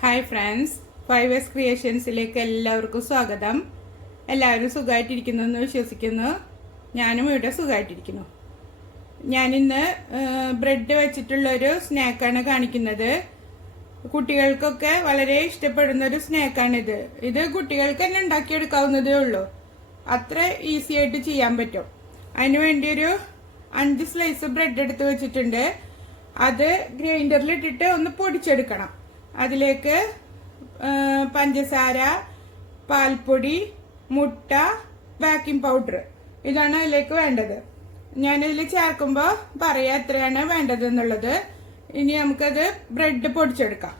Hi friends, 5S ക്രിയേഷൻസിലേക്ക് എല്ലാവർക്കും സ്വാഗതം. എല്ലാവരും സുഖമായിട്ടിരിക്കുന്നു എന്ന് വിശ്വസിക്കുന്നു. ഞാനും ഇവിടെ സുഖമായിട്ടിരിക്കുന്നു. ഞാനിന്ന് ബ്രെഡ് വെച്ചിട്ടുള്ളൊരു സ്നാക്കാണ് കാണിക്കുന്നത്. കുട്ടികൾക്കൊക്കെ വളരെ ഇഷ്ടപ്പെടുന്ന ഒരു സ്നാക്കാണിത്. ഇത് കുട്ടികൾക്ക് തന്നെ ഉണ്ടാക്കിയെടുക്കാവുന്നതേ ഉള്ളൂ. അത്ര ഈസി ആയിട്ട് ചെയ്യാൻ പറ്റും. അതിന് വേണ്ടി ഒരു 5 സ്ലൈസ് ബ്രെഡ് എടുത്ത് വെച്ചിട്ടുണ്ട്. അത് ഗ്രൈൻഡറിലിട്ടിട്ട് ഒന്ന് പൊടിച്ചെടുക്കണം. അതിലേക്ക് പഞ്ചസാര, പാൽപ്പൊടി, മുട്ട, ബേക്കിംഗ് പൗഡർ ഇതാണ് അതിലേക്ക് വേണ്ടത്. ഞാനിതിൽ ചേർക്കുമ്പോൾ പറയാം എത്രയാണ് വേണ്ടത് എന്നുള്ളത്. ഇനി നമുക്കത് ബ്രെഡ് പൊടിച്ചെടുക്കാം.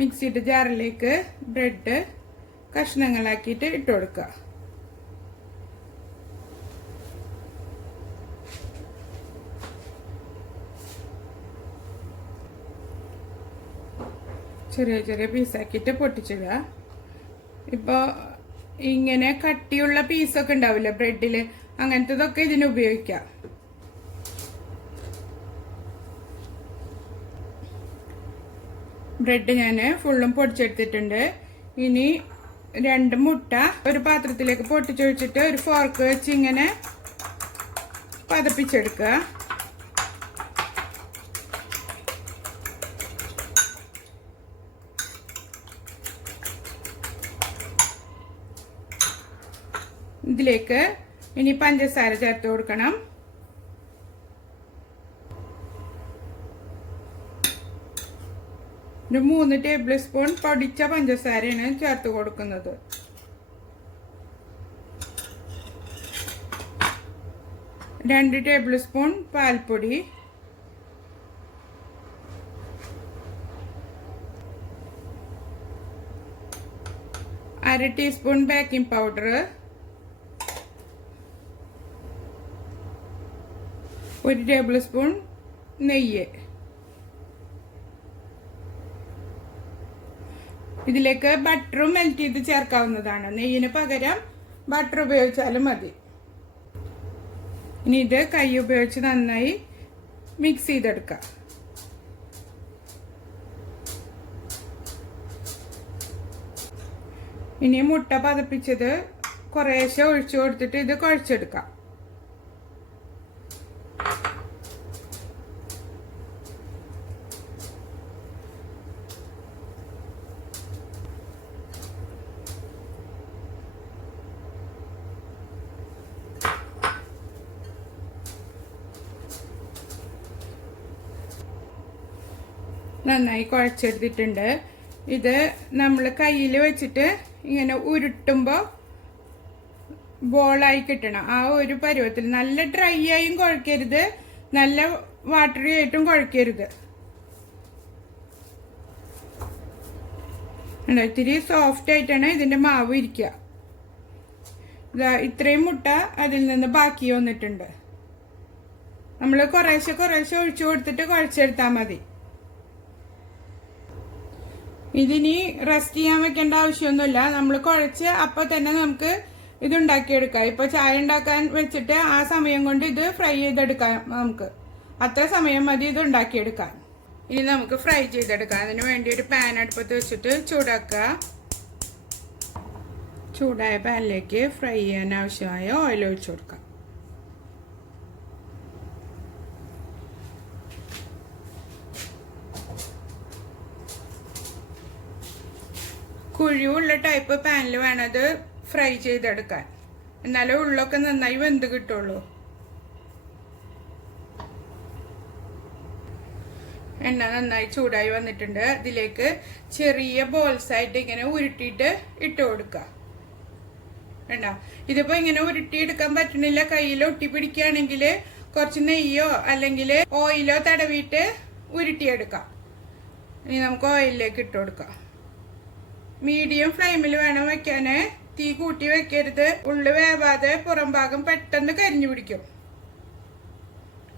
മിക്സിയുടെ ജാറിലേക്ക് ബ്രെഡ് കഷ്ണങ്ങളാക്കിയിട്ട് ഇട്ട് കൊടുക്കുക. ചെറിയ ചെറിയ പീസാക്കിയിട്ട് പൊട്ടിച്ചിടുക. ഇപ്പോൾ ഇങ്ങനെ കട്ടിയുള്ള പീസൊക്കെ ഉണ്ടാവില്ല ബ്രെഡില്, അങ്ങനത്തതൊക്കെ ഇതിന് ഉപയോഗിക്കാം. ബ്രെഡ് ഞാൻ ഫുള്ളും പൊടിച്ചെടുത്തിട്ടുണ്ട്. ഇനി 2 മുട്ട ഒരു പാത്രത്തിലേക്ക് പൊട്ടിച്ചൊഴിച്ചിട്ട് ഒരു ഫോർക്ക് വെച്ച് ഇങ്ങനെ പതപ്പിച്ചെടുക്കുക. ഇതിലേക്ക് ഇനി പഞ്ചസാര ചേർത്ത് കൊടുക്കണം. ഒരു 3 ടേബിൾ സ്പൂൺ പൊടിച്ച പഞ്ചസാരയാണ് ചേർത്ത് കൊടുക്കുന്നത്. രണ്ട് ടേബിൾ സ്പൂൺ പാൽപ്പൊടി, 1/2 teaspoon baking powder, 1 table spoon നെയ്യ്. ഇതിലേക്ക് ബട്ടറും മെൽറ്റ് ചെയ്ത് ചേർക്കാവുന്നതാണ്. നെയ്യിന് പകരം ബട്ടർ ഉപയോഗിച്ചാലും മതി. ഇനി ഇത് കൈ ഉപയോഗിച്ച് നന്നായി മിക്സ് ചെയ്തെടുക്കാം. ഇനി മുട്ട പതപ്പിച്ചത് കുറേശ്ശെ ഒഴിച്ചു കൊടുത്തിട്ട് ഇത് കുഴച്ചെടുക്കാം. നന്നായി കുഴച്ചെടുത്തിട്ടുണ്ട്. ഇത് നമ്മൾ കയ്യിൽ വെച്ചിട്ട് ഇങ്ങനെ ഉരുട്ടുമ്പോൾ ബോളായി കിട്ടണം. ആ ഒരു പരുവത്തിൽ. നല്ല ഡ്രൈ ആയും കുഴക്കരുത്, നല്ല വാട്ടറി ആയിട്ടും കുഴക്കരുത്. ഇത്തിരി സോഫ്റ്റ് ആയിട്ടാണ് ഇതിന്റെ മാവ് ഇരിക്കുക. ഇത്രയും മുട്ട അതിൽ നിന്ന് ബാക്കി വന്നിട്ടുണ്ട്. നമ്മൾ കുറേശ്ശെ കുറേശ്ശെ ഒഴിച്ചു കൊടുത്തിട്ട് കുഴച്ചെടുത്താൽ മതി. ഇതിനി റെസ്റ്റ് ചെയ്യാൻ വെക്കേണ്ട ആവശ്യമൊന്നുമില്ല. നമ്മൾ കുഴച്ച് അപ്പോൾ തന്നെ നമുക്ക് ഇത് ഉണ്ടാക്കിയെടുക്കാം. ഇപ്പോൾ ചായ ഉണ്ടാക്കാൻ വെച്ചിട്ട് ആ സമയം കൊണ്ട് ഇത് ഫ്രൈ ചെയ്തെടുക്കാം. നമുക്ക് അത്ര സമയം മതി ഇത് ഉണ്ടാക്കിയെടുക്കാൻ. ഇനി നമുക്ക് ഫ്രൈ ചെയ്തെടുക്കാം. അതിന് വേണ്ടി ഒരു പാൻ അടുപ്പത്ത് വെച്ചിട്ട് ചൂടാക്കുക. ചൂടായ പാനിലേക്ക് ഫ്രൈ ചെയ്യാൻ ആവശ്യമായ ഓയിൽ ഒഴിച്ചു കൊടുക്കാം. കുഴിവുള്ള ടൈപ്പ് പാനിൽ വേണം അത് ഫ്രൈ ചെയ്തെടുക്കാൻ. എന്നാലേ ഉള്ളൊക്കെ നന്നായി വെന്ത് കിട്ടുള്ളൂ. എണ്ണ നന്നായി ചൂടായി വന്നിട്ടുണ്ട്. ഇതിലേക്ക് ചെറിയ ബോൾസ് ആയിട്ട് ഇങ്ങനെ ഉരുട്ടിയിട്ട് ഇട്ട് കൊടുക്കുക. വേണ്ട, ഇതിപ്പോ ഇങ്ങനെ ഉരുട്ടിയെടുക്കാൻ പറ്റണില്ല, കയ്യിൽ ഒട്ടി പിടിക്കുകയാണെങ്കിൽ കുറച്ച് നെയ്യോ അല്ലെങ്കിൽ ഓയിലോ തടവിയിട്ട് ഉരുട്ടിയെടുക്കാം. ഇനി നമുക്ക് ഓയിലിലേക്ക് ഇട്ട് കൊടുക്കാം. മീഡിയം ഫ്ലെയിമിൽ വേണം വെക്കാന്. തീ കൂട്ടി വെക്കരുത്. ഉള്ളു വേവാതെ പുറം ഭാഗം പെട്ടെന്ന് കരിഞ്ഞു പിടിക്കും,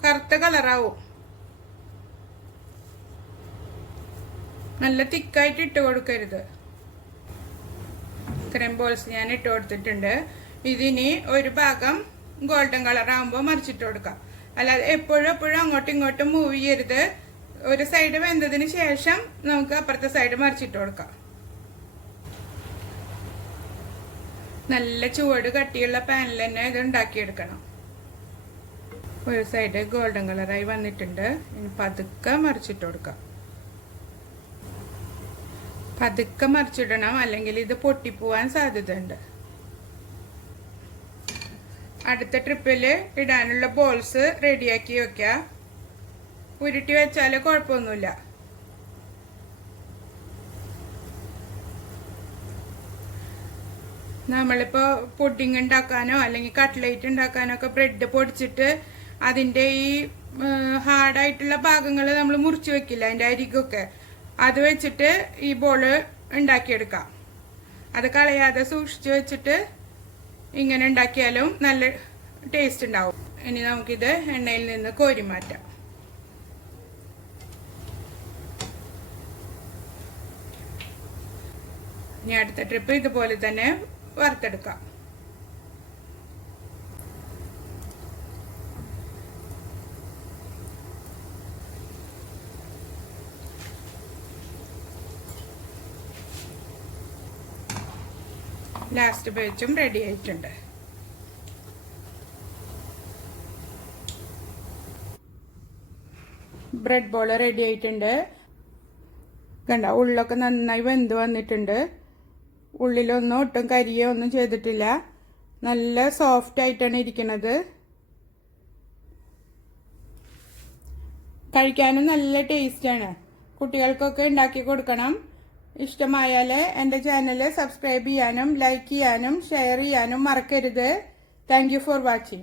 കറുത്ത കളറാവും. നല്ല തിക്കായിട്ട് ഇട്ട് കൊടുക്കരുത്. ഇത്രയും ബോൾസ് ഞാൻ ഇട്ട് കൊടുത്തിട്ടുണ്ട്. ഇതിനി ഒരു ഭാഗം ഗോൾഡൻ കളർ ആകുമ്പോൾ മറിച്ചിട്ട് കൊടുക്കാം. അല്ലാതെ എപ്പോഴും അങ്ങോട്ടും ഇങ്ങോട്ടും മൂവ് ചെയ്യരുത്. ഒരു സൈഡ് വെന്തതിന് ശേഷം നമുക്ക് അപ്പുറത്തെ സൈഡ് മറിച്ചിട്ട് കൊടുക്കാം. നല്ല ചുവട് കട്ടിയുള്ള പാനിൽ തന്നെ ഇത് ഉണ്ടാക്കിയെടുക്കണം. ഒരു സൈഡ് ഗോൾഡൻ കളറായി വന്നിട്ടുണ്ട്. ഇനി പതുക്കെ മറിച്ചിട്ട് കൊടുക്കാം. പതുക്കെ മറിച്ചിടണം, അല്ലെങ്കിൽ ഇത് പൊട്ടിപ്പോവാൻ സാധ്യതയുണ്ട്. അടുത്ത ട്രിപ്പിൽ ഇടാനുള്ള ബോൾസ് റെഡിയാക്കി വെക്കാം. ഉരുട്ടി വെച്ചാൽ കുഴപ്പമൊന്നുമില്ല. നമ്മളിപ്പോൾ പുഡിങ് ഉണ്ടാക്കാനോ അല്ലെങ്കിൽ കട്ട്ലേറ്റ് ഉണ്ടാക്കാനോ ഒക്കെ ബ്രെഡ് പൊടിച്ചിട്ട് അതിൻ്റെ ഈ ഹാർഡായിട്ടുള്ള ഭാഗങ്ങൾ നമ്മൾ മുറിച്ച് വെക്കില്ല, അതിൻ്റെ അരികൊക്കെ, അത് വെച്ചിട്ട് ഈ ബോള് ഉണ്ടാക്കിയെടുക്കാം. അത് കളയാതെ സൂക്ഷിച്ച് വെച്ചിട്ട് ഇങ്ങനെ ഉണ്ടാക്കിയാലും നല്ല ടേസ്റ്റ് ഉണ്ടാവും. ഇനി നമുക്കിത് എണ്ണയിൽ നിന്ന് കോരി മാറ്റാം. ഇനി അടുത്ത ട്രിപ്പ് ഇതുപോലെ തന്നെ വറുത്തെടുക്കാം. ലാസ്റ്റ് ബാച്ചും റെഡി ആയിട്ടുണ്ട്. ബ്രെഡ് ബോൾ റെഡി ആയിട്ടുണ്ട്. കണ്ട, ഉള്ളൊക്കെ നന്നായി വെന്ത് വന്നിട്ടുണ്ട്. ഉള്ളിലൊന്നും ഒട്ടും കരിയോ ഒന്നും ചെയ്തിട്ടില്ല. നല്ല സോഫ്റ്റ് ആയിട്ടാണ് ഇരിക്കുന്നത്. കഴിക്കാനും നല്ല ടേസ്റ്റാണ്. കുട്ടികൾക്കൊക്കെ ഉണ്ടാക്കി കൊടുക്കണം. ഇഷ്ടമായാൽ എൻ്റെ ചാനൽ സബ്സ്ക്രൈബ് ചെയ്യാനും ലൈക്ക് ചെയ്യാനും ഷെയർ ചെയ്യാനും മറക്കരുത്. Thank you for watching.